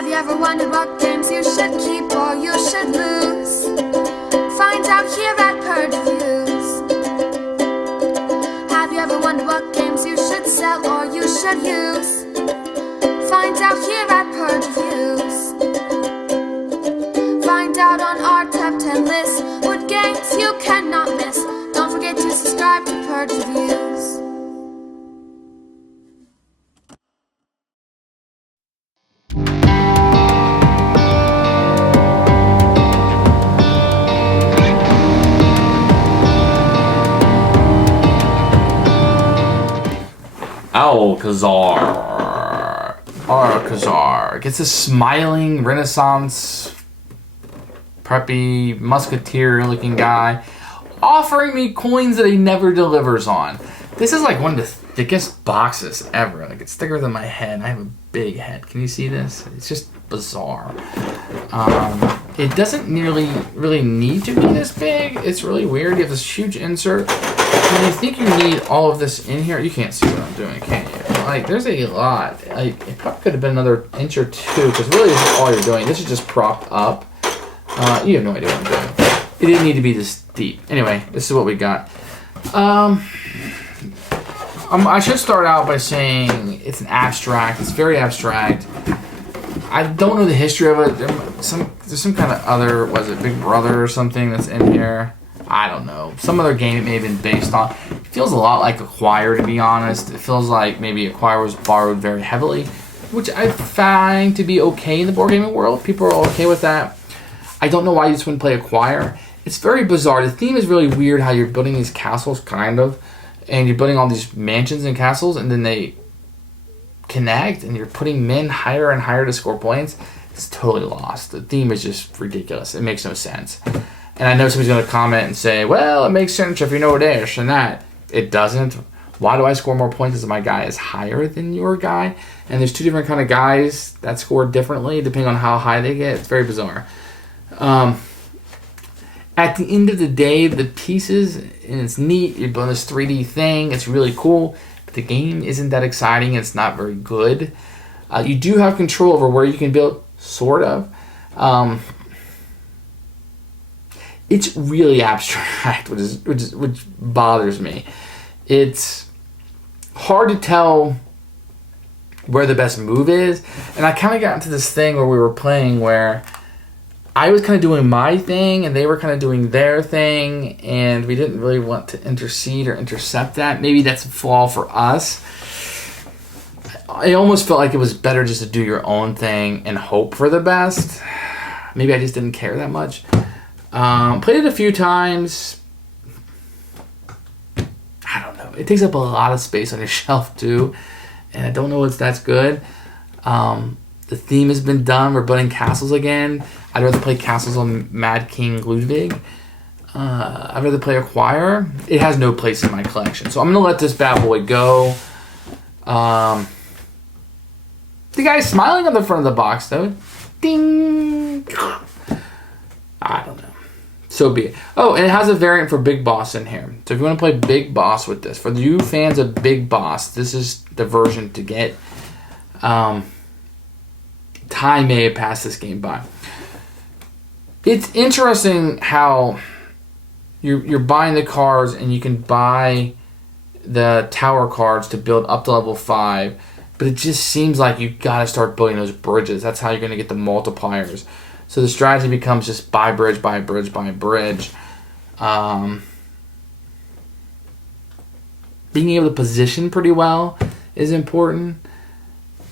Have you ever wondered what games you should keep or you should lose? Find out here at Purge Reviews. Have you ever wondered what games you should sell or you should use? Find out here at Purge Reviews. Find out on our top 10 list what games you cannot miss. Don't forget to subscribe to Purge Reviews. Alcazar gets a smiling Renaissance preppy musketeer looking guy offering me coins that he never delivers on. This is like one of the thickest boxes ever. Like, it's thicker than my head. I have a big head. Can you see this? It's just bizarre. It doesn't really need to be this big. It's really weird. You have this huge insert. When you think you need all of this in here, you can't see what I'm doing, can you? Like, there's a lot. Like, it probably could have been another inch or two, because really this is all you're doing. This is just propped up. You have no idea what I'm doing. It didn't need to be this deep. Anyway, this is what we got. I should start out by saying it's an abstract. It's very abstract. I don't know the history of it. There's some kind of other, was it Big Brother or something that's in here? I don't know. Some other game it may have been based on. It feels a lot like Acquire, to be honest. It feels like maybe Acquire was borrowed very heavily, which I find to be okay in the board gaming world. People are okay with that. I don't know why you just wouldn't play Acquire. It's very bizarre. The theme is really weird, how you're building these castles, kind of, and you're building all these mansions and castles, and then they connect, and you're putting men higher and higher to score points. It's totally lost. The theme is just ridiculous. It makes no sense. And I know somebody's going to comment and say, well, it makes sense if you know this and that. It doesn't. Why do I score more points as my guy is higher than your guy? And there's two different kind of guys that score differently depending on how high they get. It's very bizarre. At the end of the day, the pieces, and it's neat. You're building this 3D thing. It's really cool. But the game isn't that exciting. It's not very good. You do have control over where you can build, sort of. It's really abstract, which bothers me. It's hard to tell where the best move is, and I kind of got into this thing where we were playing where I was kind of doing my thing and they were kind of doing their thing, and we didn't really want to intercede or intercept that. Maybe that's a flaw for us. I almost felt like it was better just to do your own thing and hope for the best. Maybe I just didn't care that much. Played it a few times. I don't know. It takes up a lot of space on your shelf too, and I don't know if that's good. The theme has been done. We're building castles again. I'd rather play castles on Mad King Ludwig. I'd rather play Acquire. It has no place in my collection, so I'm gonna let this bad boy go. The guy's smiling on the front of the box though. Ding. I don't know. So be it. Oh, and it has a variant for Big Boss in here. So if you want to play Big Boss with this, for you fans of Big Boss, this is the version to get. Time may have passed this game by. It's interesting how you're buying the cards, and you can buy the tower cards to build up to level 5, but it just seems like you got to start building those bridges. That's how you're going to get the multipliers. So the strategy becomes just buy bridge, buy bridge, buy bridge. Being able to position pretty well is important.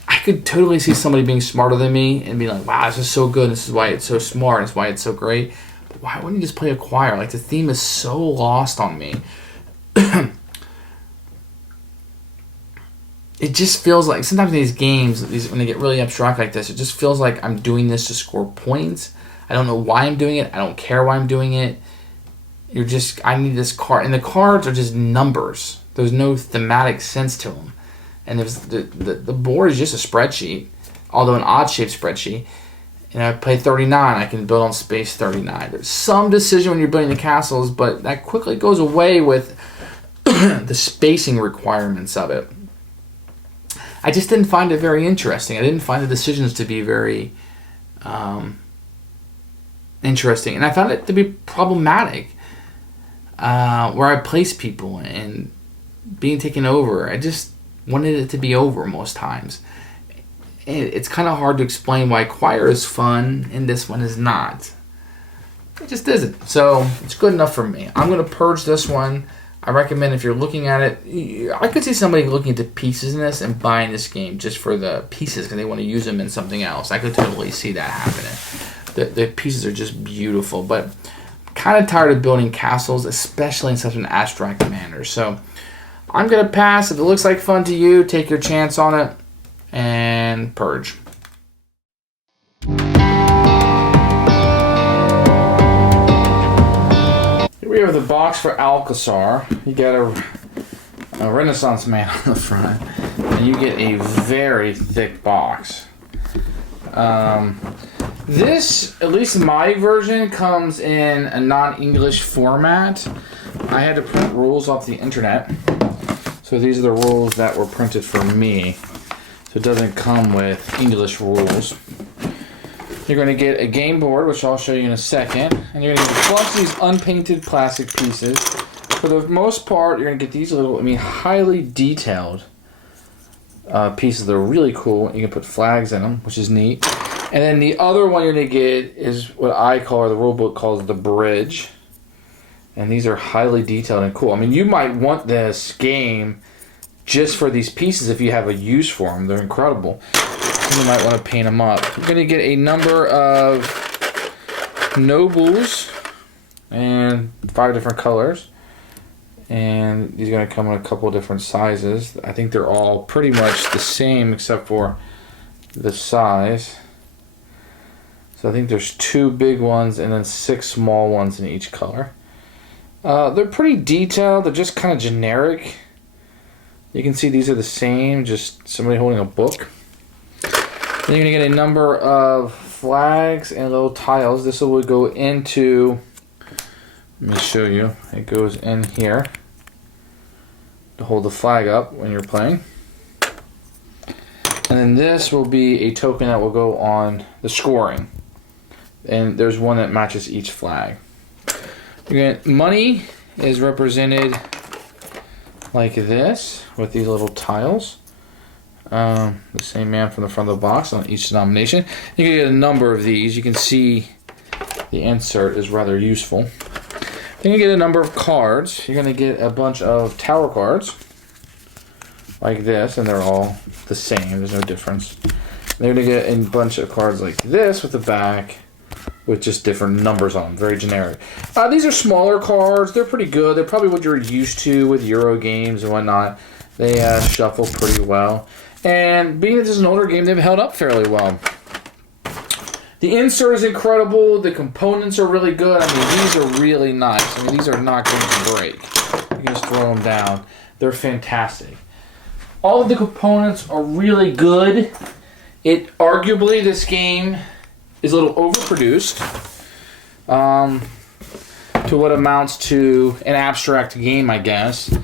I could totally see somebody being smarter than me and be like, wow, this is so good. This is why it's so smart. This is why it's so great. But why wouldn't you just play Acquire? Like, the theme is so lost on me. It just feels like sometimes in these games, when they get really abstract like this, it just feels like I'm doing this to score points. I don't know why I'm doing it. I don't care why I'm doing it. I need this card. And the cards are just numbers. There's no thematic sense to them. And there's the board is just a spreadsheet, although an odd-shaped spreadsheet. And I play 39. I can build on space 39. There's some decision when you're building the castles, but that quickly goes away with the spacing requirements of it. I just didn't find it very interesting. I didn't find the decisions to be very interesting, and I found it to be problematic. Where I place people and being taken over, I just wanted it to be over most times. And it's kind of hard to explain why choir is fun and this one is not. It just isn't. So it's good enough for me. I'm going to purge this one. I recommend if you're looking at it, I could see somebody looking at the pieces in this and buying this game just for the pieces because they want to use them in something else. I could totally see that happening. The pieces are just beautiful, but I'm kind of tired of building castles, especially in such an abstract manner. So I'm going to pass. If it looks like fun to you, take your chance on it and purge. Here we have the box for Alcazar. You get a Renaissance man on the front, and you get a very thick box. This, at least my version, comes in a non-English format. I had to print rules off the internet, so these are the rules that were printed for me. So it doesn't come with English rules. You're going to get a game board, which I'll show you in a second. And you're going to get a bunch of these unpainted plastic pieces. For the most part, you're going to get these little, highly detailed pieces that are really cool. You can put flags in them, which is neat. And then the other one you're going to get is what I call, or the rule book calls the bridge. And these are highly detailed and cool. You might want this game just for these pieces if you have a use for them. They're incredible. You might want to paint them up. You're going to get a number of nobles and 5 different colors. And these are going to come in a couple different sizes. I think they're all pretty much the same except for the size. So I think there's 2 big ones and then 6 small ones in each color. They're pretty detailed. They're just kind of generic. You can see these are the same, just somebody holding a book. Then you're going to get a number of flags and little tiles. This will go into, let me show you, it goes in here to hold the flag up when you're playing. And then this will be a token that will go on the scoring. And there's one that matches each flag. Money is represented like this with these little tiles. The same man from the front of the box on each denomination. You can get a number of these. You can see the insert is rather useful. Then you get a number of cards. You're going to get a bunch of tower cards like this, and they're all the same. There's no difference. Then you're going to get a bunch of cards like this with the back with just different numbers on them. Very generic. These are smaller cards. They're pretty good. They're probably what you're used to with Euro games and whatnot. They shuffle pretty well. And being that this is an older game, they've held up fairly well. The insert is incredible. The components are really good. These are really nice. These are not going to break. You can just throw them down. They're fantastic. All of the components are really good. Arguably, this game is a little overproduced to what amounts to an abstract game, I guess.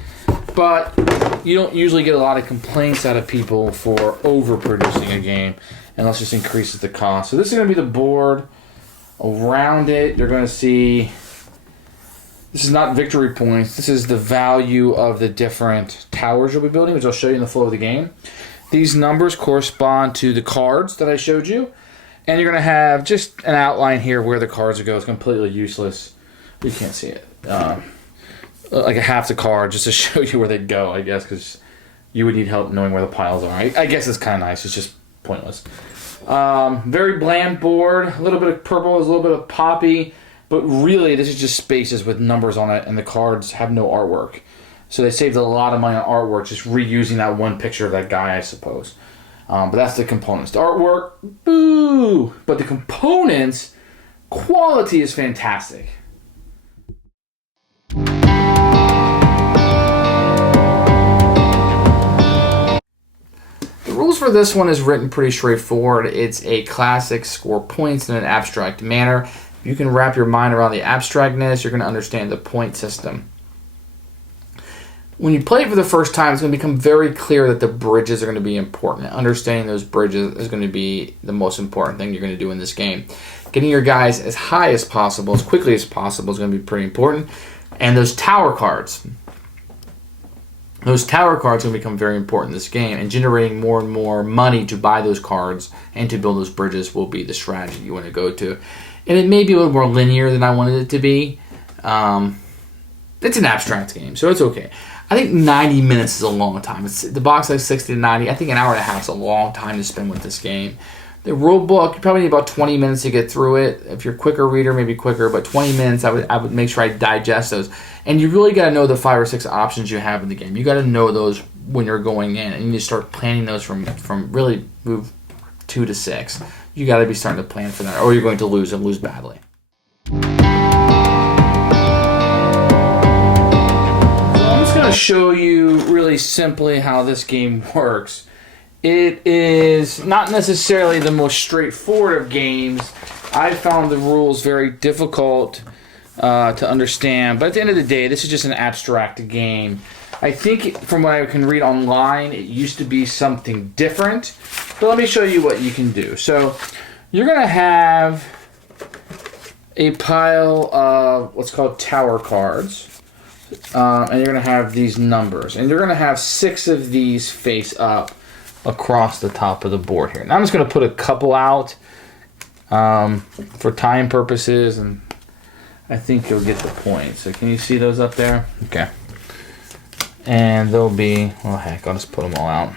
But you don't usually get a lot of complaints out of people for overproducing a game, unless it just increases the cost. So this is going to be the board. Around it, you're going to see, this is not victory points. This is the value of the different towers you'll be building, which I'll show you in the flow of the game. These numbers correspond to the cards that I showed you. And you're going to have just an outline here where the cards go. It's completely useless. You can't see it. Like a half the card just to show you where they go, I guess, because you would need help knowing where the piles are. I guess it's kind of nice. It's just pointless. Very bland board. A little bit of purple, a little bit of poppy. But really, this is just spaces with numbers on it, and the cards have no artwork. So they saved a lot of money on artwork, just reusing that one picture of that guy, I suppose. But that's the components. The artwork, boo! But the components, quality is fantastic. The rules for this one is written pretty straightforward. It's a classic score points in an abstract manner. If you can wrap your mind around the abstractness, you're going to understand the point system. when you play it for the first time, it's going to become very clear that the bridges are going to be important. Understanding those bridges is going to be the most important thing you're going to do in this game. Getting your guys as high as possible, as quickly as possible, is going to be pretty important. And those tower cards. Those tower cards are going to become very important in this game. And generating more and more money to buy those cards and to build those bridges will be the strategy you want to go to. And it may be a little more linear than I wanted it to be. It's an abstract game, so it's okay. I think 90 minutes is a long time. The box says 60 to 90. I think an hour and a half is a long time to spend with this game. The rule book, you probably need about 20 minutes to get through it. If you're a quicker reader, maybe quicker, but 20 minutes, I would make sure I digest those. And you really got to know the 5 or 6 options you have in the game. You got to know those when you're going in, and you need to start planning those from really move 2 to 6. You got to be starting to plan for that, or you're going to lose and lose badly. To show you really simply how this game works. It is not necessarily the most straightforward of games. I found the rules very difficult to understand, but at the end of the day, this is just an abstract game. I think from what I can read online, it used to be something different, but let me show you what you can do. So you're going to have a pile of what's called tower cards. And you're going to have these numbers. And you're going to have 6 of these face up across the top of the board here. Now I'm just going to put a couple out for time purposes. And I think you'll get the point. So can you see those up there? Okay. And they'll be, well heck, I'll just put them all out.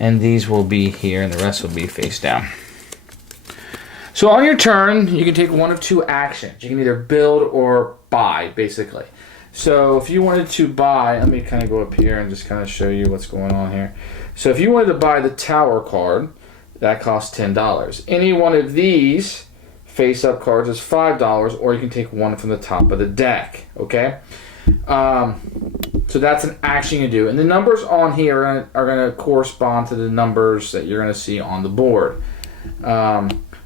And these will be here and the rest will be face down. So on your turn, you can take one of 2 actions. You can either build or buy, basically. So if you wanted to buy, let me kind of go up here and just kind of show you what's going on here. So if you wanted to buy the tower card, that costs $10. Any one of these face-up cards is $5, or you can take one from the top of the deck, okay? So that's an action you do. And the numbers on here are going to correspond to the numbers that you're going to see on the board.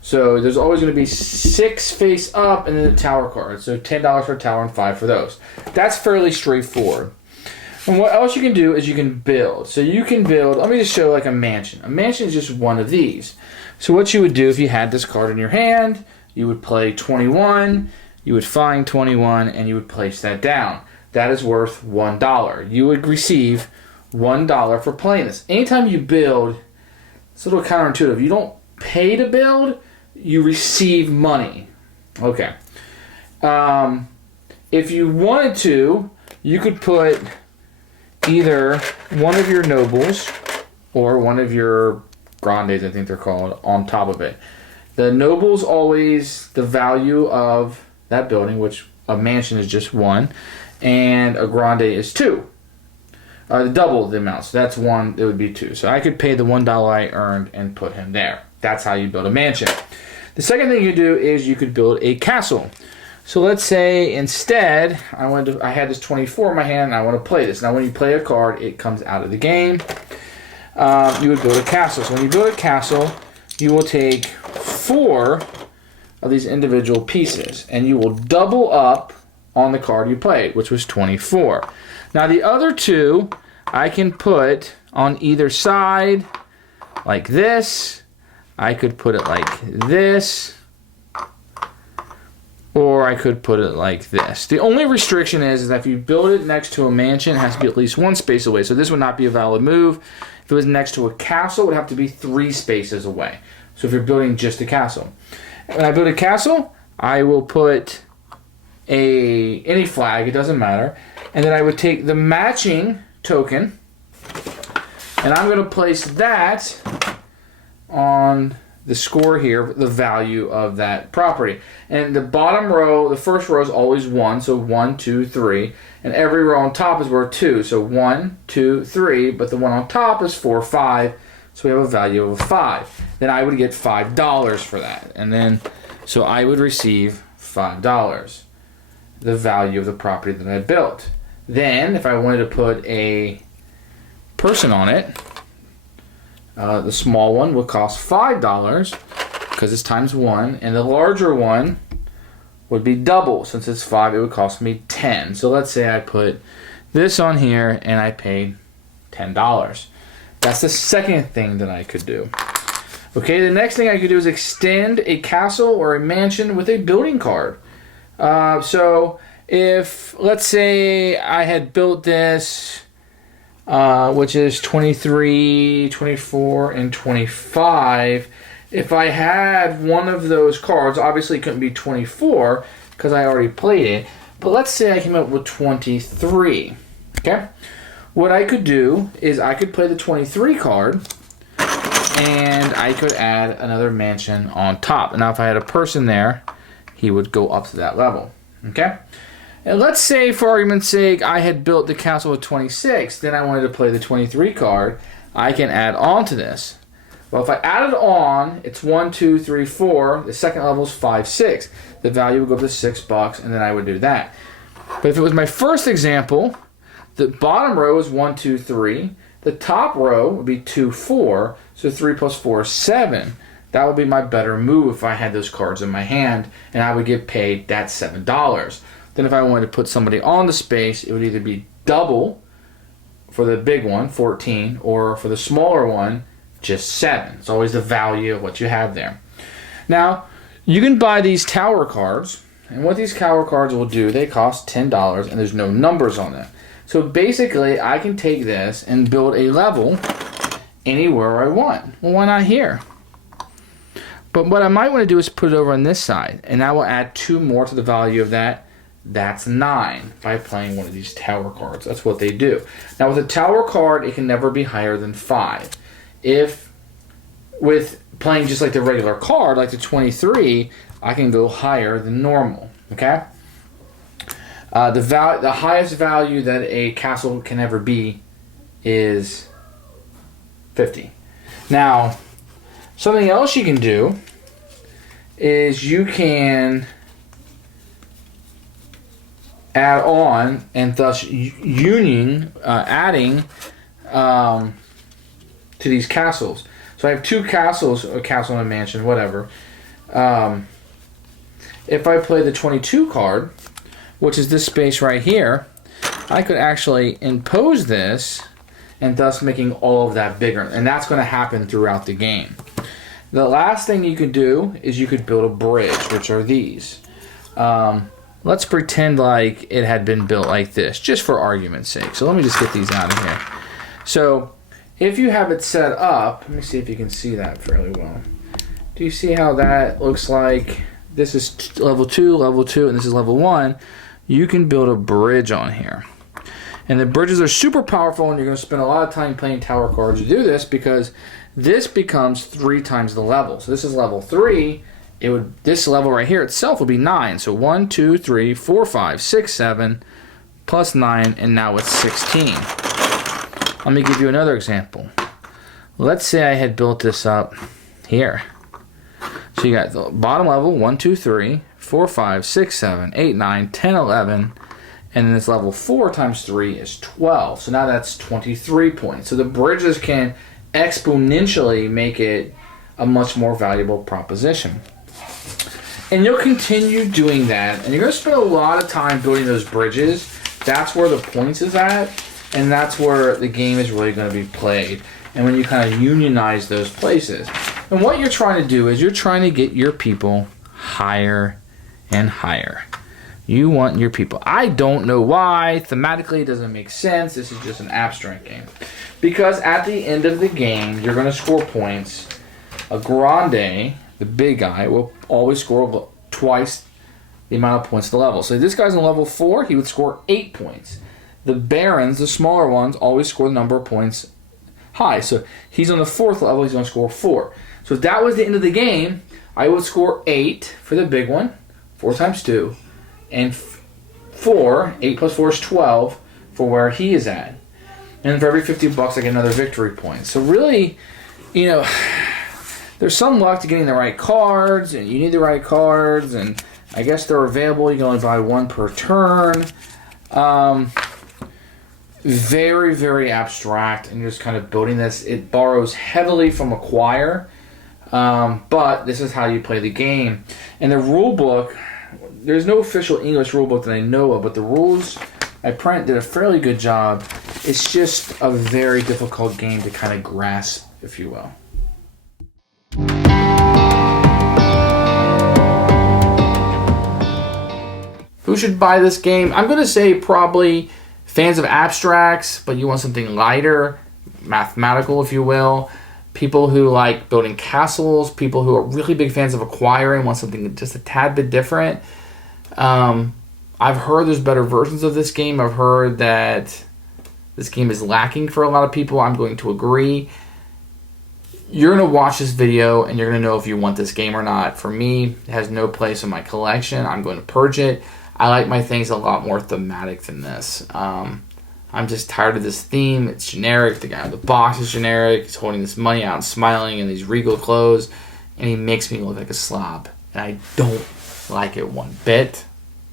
So there's always going to be 6 face up and then the tower cards. So $10 for a tower and 5 for those. That's fairly straightforward. And what else you can do is you can build. So you can build, let me just show like a mansion. A mansion is just one of these. So what you would do if you had this card in your hand, you would play 21, you would find 21, and you would place that down. That is worth $1. You would receive $1 for playing this. Anytime you build, it's a little counterintuitive. You don't pay to build, you receive money. Okay. If you wanted to, you could put either one of your nobles or one of your grandes, I think they're called, on top of it. The nobles always the value of that building, which a mansion is just 1, and a grande is 2. Double the amount, so that's 1, it would be 2. So I could pay the $1 I earned and put him there. That's how you build a mansion. The second thing you do is you could build a castle. So let's say instead I had this 24 in my hand and I want to play this. Now when you play a card, it comes out of the game. You would build a castle. So when you build a castle, you will take 4 of these individual pieces and you will double up on the card you played, which was 24. Now the other 2 I can put on either side like this. I could put it like this, or I could put it like this. The only restriction is that if you build it next to a mansion, it has to be at least 1 space away. So this would not be a valid move. If it was next to a castle, it would have to be 3 spaces away. So if you're building just a castle. When I build a castle, I will put any flag, it doesn't matter. And then I would take the matching token, and I'm going to place that on the score here, the value of that property. And the bottom row, the first row is always 1, so 1, 2, 3. And every row on top is worth 2, so 1, 2, 3, but the one on top is 4, 5, so we have a value of 5. Then I would get $5 for that. And then, so I would receive $5, the value of the property that I built. Then, if I wanted to put a person on it, the small one would cost $5 because it's times 1, and the larger one would be double. Since it's 5, it would cost me 10. So let's say I put this on here, and I paid $10. That's the second thing that I could do. Okay, the next thing I could do is extend a castle or a mansion with a building card. So if, let's say I had built this, which is 23, 24, and 25, if I had one of those cards, obviously it couldn't be 24 because I already played it, but let's say I came up with 23, okay? What I could do is I could play the 23 card, and I could add another mansion on top. And now if I had a person there, he would go up to that level, okay? And let's say, for argument's sake, I had built the castle with 26, then I wanted to play the 23 card, I can add on to this. Well, if I added on, it's 1, 2, 3, 4. The second level is 5, 6. The value would go up to $6, and then I would do that. But if it was my first example, the bottom row is 1, 2, 3. The top row would be 2, 4. So 3 plus 4 is 7. That would be my better move if I had those cards in my hand, and I would get paid that $7. Then if I wanted to put somebody on the space, it would either be double for the big one, 14, or for the smaller one, just 7. It's always the value of what you have there. Now, you can buy these tower cards, and what these tower cards will do, they cost $10, and there's no numbers on them. So basically, I can take this and build a level anywhere I want. Well, why not here? But what I might want to do is put it over on this side, and that will add 2 more to the value of that. That's 9 by playing one of these tower cards. That's what they do. Now, with a tower card, it can never be higher than 5. If with playing just like the regular card, like the 23, I can go higher than normal. Okay. The highest value that a castle can ever be is 50. Now, something else you can do is you can add on and thus adding to these castles. So I have 2 castles, a castle and a mansion, whatever. If I play the 22 card, which is this space right here, I could actually impose this and thus making all of that bigger. And that's going to happen throughout the game. The last thing you could do is you could build a bridge, which are these. Let's pretend like it had been built like this, just for argument's sake. So let me just get these out of here. So if you have it set up, let me see if you can see that fairly well. Do you see how that looks like? This is level 2, and this is level 1. You can build a bridge on here. And the bridges are super powerful, and you're going to spend a lot of time playing tower cards to do this because this becomes 3 times the level. So this is level 3. This level right here itself would be 9. So 1, 2, 3, 4, 5, 6, 7, plus 9, and now it's 16. Let me give you another example. Let's say I had built this up here. So you got the bottom level, 1, 2, 3, 4, 5, 6, 7, 8, 9, 10, 11, and then this level 4 times 3 is 12. So now that's 23 points. So the bridges can exponentially make it a much more valuable proposition. And you'll continue doing that, and you're going to spend a lot of time building those bridges. That's where the points is at, and that's where the game is really going to be played. And when you kind of unionize those places. And what you're trying to do is you're trying to get your people higher and higher. You want your people. I don't know why. Thematically, it doesn't make sense. This is just an abstract game. Because at the end of the game, you're going to score points. A grande, the big guy, will always score twice the amount of points of the level. So if this guy's on level 4, he would score 8 points. The barons, the smaller ones, always score the number of points high. So he's on the 4th level, he's going to score 4. So if that was the end of the game, I would score 8 for the big one, 4 times 2, and 4, 8 plus 4 is 12 for where he is at. And for every $50, I get another victory point. So really, there's some luck to getting the right cards, and you need the right cards, and I guess they're available. You can only buy 1 per turn. Very, very abstract, and you're just kind of building this. It borrows heavily from Acquire, but this is how you play the game. And the rule book, there's no official English rule book that I know of, but the rules My print did a fairly good job. It's just a very difficult game to kind of grasp, if you will. Who should buy this game? I'm going to say probably fans of abstracts, but you want something lighter, mathematical, if you will. People who like building castles, people who are really big fans of acquiring, want something just a tad bit different. I've heard there's better versions of this game. I've heard that this game is lacking for a lot of people. I'm going to agree. You're going to watch this video and you're going to know if you want this game or not. For me, it has no place in my collection. I'm going to purge it. I like my things a lot more thematic than this. I'm just tired of this theme. It's generic. The guy in the box is generic. He's holding this money out and smiling in these regal clothes. And he makes me look like a slob. And I don't like it one bit.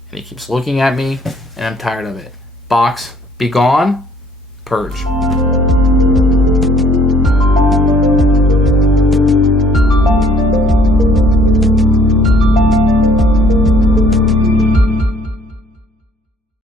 And he keeps looking at me. And I'm tired of it. Box, be gone. Purge.